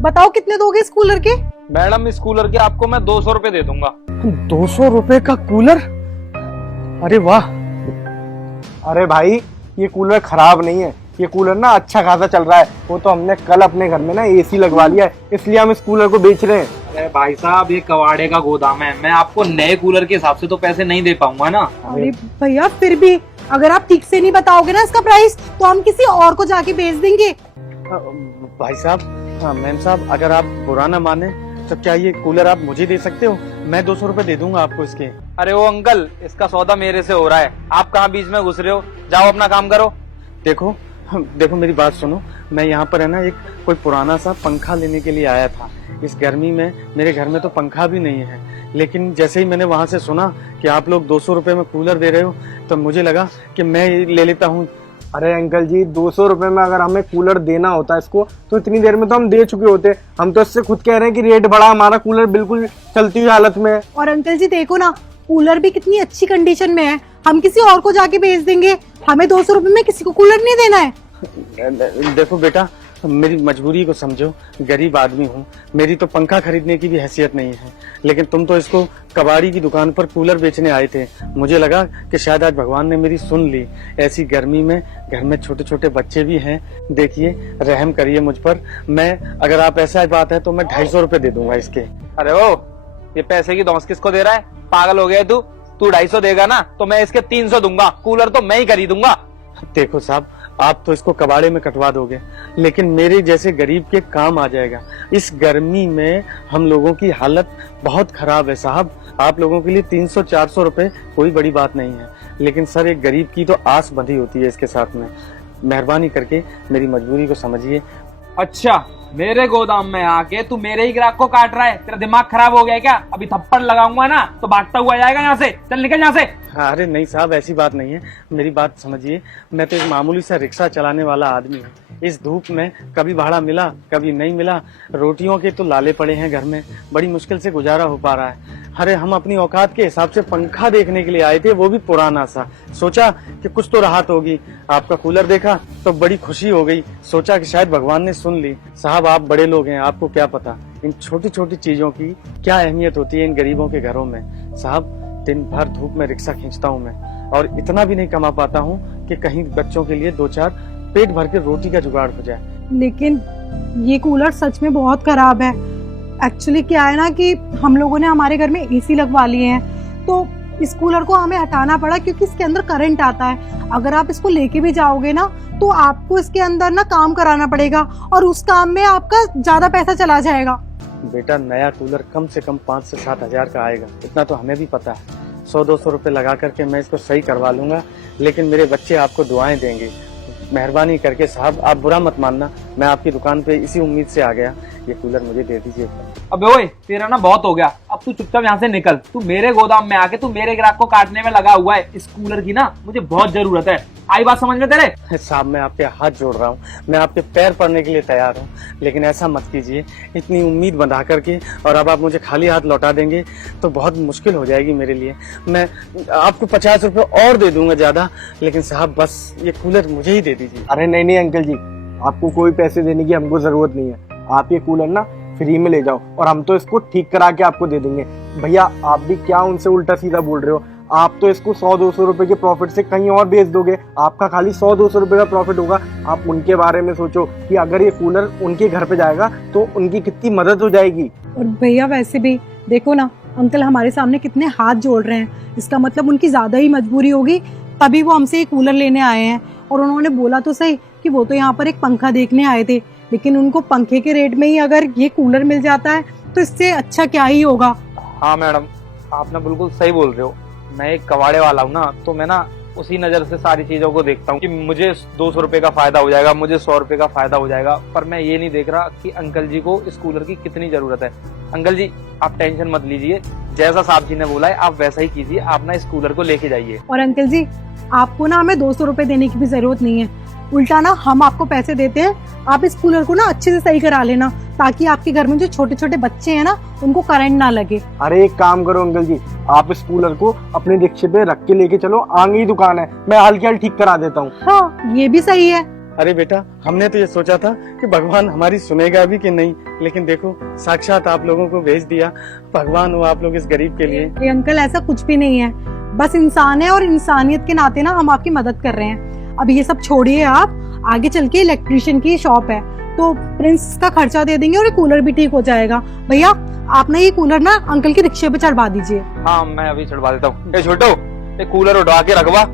बताओ कितने दोगे इस कूलर के? मैडम इस कूलर के आपको मैं 200 रुपए दे दूंगा। 200 रुपए का कूलर? अरे वाह। अरे भाई ये कूलर खराब नहीं है, ये कूलर ना अच्छा खासा चल रहा है। वो तो हमने कल अपने घर में ना एसी लगवा लिया है, इसलिए हम इस कूलर को बेच रहे हैं। अरे भाई साहब ये कबाड़े का गोदाम है, मैं आपको नए कूलर के हिसाब से तो पैसे नहीं दे पाऊंगा ना। अरे भैया फिर भी अगर आप ठीक से नहीं बताओगे ना इसका प्राइस तो हम किसी और को जाके बेच देंगे। भाई साहब, मैम साहब, अगर आप बुरा ना माने तो क्या ये कूलर आप मुझे दे सकते हो? मैं 200 रुपए दे दूंगा आपको इसके। अरे वो अंकल, इसका सौदा मेरे से हो रहा है, आप कहाँ बीच में घुस रहे हो? जाओ अपना काम करो। देखो देखो मेरी बात सुनो, मैं यहाँ पर है ना एक कोई पुराना सा पंखा लेने के लिए आया था। इस गर्मी में मेरे घर में तो पंखा भी नहीं है, लेकिन जैसे ही मैंने वहाँ से सुना कि आप लोग 200 रुपए में कूलर दे रहे हो तो मुझे लगा कि मैं ले लेता हूँ। अरे अंकल जी 200 रुपए में अगर हमें कूलर देना होता इसको तो इतनी देर में तो हम दे चुके होते। हम तो इससे खुद कह रहे हैं कि रेट बढ़ा, हमारा कूलर बिल्कुल चलती हुई हालत में है। और अंकल जी देखो ना, कूलर भी कितनी अच्छी कंडीशन में है, हम किसी और को जाके बेच देंगे। हमें 200 रुपए में किसी को कूलर नहीं देना है। देखो बेटा, मेरी मजबूरी को समझो, गरीब आदमी हूँ, मेरी तो पंखा खरीदने की भी हैसियत नहीं है, लेकिन तुम तो इसको कबाड़ी की दुकान पर कूलर बेचने आए थे। मुझे लगा कि शायद आज भगवान ने मेरी सुन ली। ऐसी गर्मी में घर में छोटे छोटे बच्चे भी हैं, देखिए रहम करिए मुझ पर। मैं अगर आप ऐसा बात है तो मैं 250 रुपए दे दूंगा इसके। अरे ओ, ये पैसे की दौस किसको दे रहा है? पागल हो गया तू? 250 देगा ना तो मैं इसके 300 दूंगा, कूलर तो मैं ही खरीदूंगा। देखो साहब, आप तो इसको कबाड़े में कटवा दोगे, लेकिन मेरे जैसे गरीब के काम आ जाएगा। इस गर्मी में हम लोगों की हालत बहुत खराब है साहब। आप लोगों के लिए 300-400 रुपए कोई बड़ी बात नहीं है, लेकिन सर एक गरीब की तो आस बंधी होती है इसके साथ में। मेहरबानी करके मेरी मजबूरी को समझिए। अच्छा, मेरे गोदाम में आके तू मेरे ही ग्राहक को काट रहा है? तेरा दिमाग खराब हो गया है क्या? अभी थप्पड़ लगाऊंगा ना तो भागता हुआ जाएगा यहाँ से। चल निकल यहाँ से। अरे नहीं साहब, ऐसी बात नहीं है, मेरी बात समझिए। मैं तो एक मामूली सा रिक्शा चलाने वाला आदमी हूँ। इस धूप में कभी भाड़ा मिला कभी नहीं मिला, रोटियों के तो लाले पड़े हैं घर में, बड़ी मुश्किल से गुजारा हो पा रहा है। अरे हम अपनी औकात के हिसाब से पंखा देखने के लिए आए थे, वो भी पुराना सा। सोचा कि कुछ तो राहत होगी, आपका कूलर देखा तो बड़ी खुशी हो गई। सोचा कि शायद भगवान ने सुन ली। साहब आप बड़े लोग हैं, आपको क्या पता इन छोटी छोटी चीजों की क्या अहमियत होती है इन गरीबों के घरों में। साहब दिन भर धूप में रिक्शा खींचता हूँ मैं, और इतना भी नहीं कमा पाता हूँ कि कहीं बच्चों के लिए 2-4 पेट भर के रोटी का जुगाड़ हो जाए। लेकिन ये कूलर सच में बहुत खराब है। एक्चुअली क्या है ना कि हम लोगों ने हमारे घर में एसी लगवा लिए हैं, तो इस कूलर को हमें हटाना पड़ा क्योंकि इसके अंदर करंट आता है। अगर आप इसको लेके भी जाओगे ना तो आपको इसके अंदर ना काम कराना पड़ेगा और उस काम में आपका ज्यादा पैसा चला जाएगा। बेटा नया कूलर कम से कम 5 से 7 हजार का आएगा, इतना तो हमें भी पता है। 100-200 रुपए लगा करके मैं इसको सही करवा लूंगा, लेकिन मेरे बच्चे आपको दुआएं देंगे। मेहरबानी करके साहब आप बुरा मत मानना, मैं आपकी दुकान पे इसी उम्मीद से आ गया। ये कूलर मुझे दे दीजिए। अबे ओए, तेरा ना बहुत हो गया, अब तू चुपचाप यहाँ से निकल। तू मेरे गोदाम में आके तू मेरे ग्राहक को काटने में लगा हुआ है। इस कूलर की ना मुझे बहुत जरूरत है, आई बात समझ में तेरे? साहब मैं आपके हाथ जोड़ रहा हूँ, मैं आपके पैर पड़ने के लिए तैयार हूँ, लेकिन ऐसा मत कीजिए। इतनी उम्मीद बंधा करके और अब आप मुझे खाली हाथ लौटा देंगे तो बहुत मुश्किल हो जाएगी मेरे लिए। मैं आपको 50 रुपए और दे दूंगा ज्यादा, लेकिन साहब बस ये कूलर मुझे ही दे दीजिए। अरे नहीं अंकल जी, आपको कोई पैसे देने की हमको जरूरत नहीं है। आप ये कूलर ना फ्री में ले जाओ और हम तो इसको ठीक करा के आपको दे देंगे। भैया आप भी क्या उनसे उल्टा सीधा बोल रहे हो? आप तो इसको 100-200 रुपए के प्रॉफिट से कहीं और बेच दोगे, आपका खाली 100-200 रुपए का प्रॉफिट होगा। आप उनके बारे में सोचो कि अगर ये कूलर उनके घर पे जाएगा तो उनकी कितनी मदद हो जाएगी। और भैया वैसे भी देखो ना, अंकल हमारे सामने कितने हाथ जोड़ रहे हैं, इसका मतलब उनकी ज्यादा ही मजबूरी होगी, तभी वो हमसे ये कूलर लेने आए हैं। और उन्होंने बोला तो सही कि वो तो यहाँ पर एक पंखा देखने आए थे, लेकिन उनको पंखे के रेट में ही अगर ये कूलर मिल जाता है तो इससे अच्छा क्या ही होगा। हाँ मैडम, आप ना बिल्कुल सही बोल रहे हो। मैं एक कबाड़े वाला हूँ ना, तो मैं ना उसी नजर से सारी चीजों को देखता हूँ कि मुझे 200 रुपए का फायदा हो जाएगा, मुझे 100 रुपए का फायदा हो जाएगा। पर मैं ये नहीं देख रहा कि अंकल जी को इस कूलर की कितनी जरूरत है। अंकल जी आप टेंशन मत लीजिए, जैसा साहब जी ने बोला है आप वैसा ही कीजिए, आप ना इस कूलर को लेके जाइए। और अंकल जी आपको ना हमें 200 रुपए देने की भी जरूरत नहीं है, उल्टा ना हम आपको पैसे देते हैं। आप इस कूलर को ना अच्छे से सही करा लेना ताकि आपके घर में जो छोटे छोटे बच्चे हैं ना उनको करंट ना लगे। अरे एक काम करो अंकल जी, आप इस कूलर को अपने रिक्शे पे रख के लेके चलो, आगे ही दुकान है, मैं हाल की हाल ठीक करा देता हूँ। हाँ ये भी सही है। अरे बेटा, हमने तो ये सोचा था कि भगवान हमारी सुनेगा भी कि नहीं, लेकिन देखो साक्षात आप लोगों को भेज दिया। भगवान हो आप लोग इस गरीब के लिए। ये अंकल ऐसा कुछ भी नहीं है, बस इंसान है और इंसानियत के नाते ना हम आपकी मदद कर रहे हैं। अब ये सब छोड़िए, आप आगे चल के इलेक्ट्रिशियन की शॉप है तो प्रिंस का खर्चा दे देंगे और ये कूलर भी ठीक हो जाएगा। भैया आप ना ये कूलर ना अंकल के रिक्शे पे चढ़वा दीजिए। हाँ मैं अभी चढ़वा देता हूँ। छोटो ये कूलर उठवा के रखवा,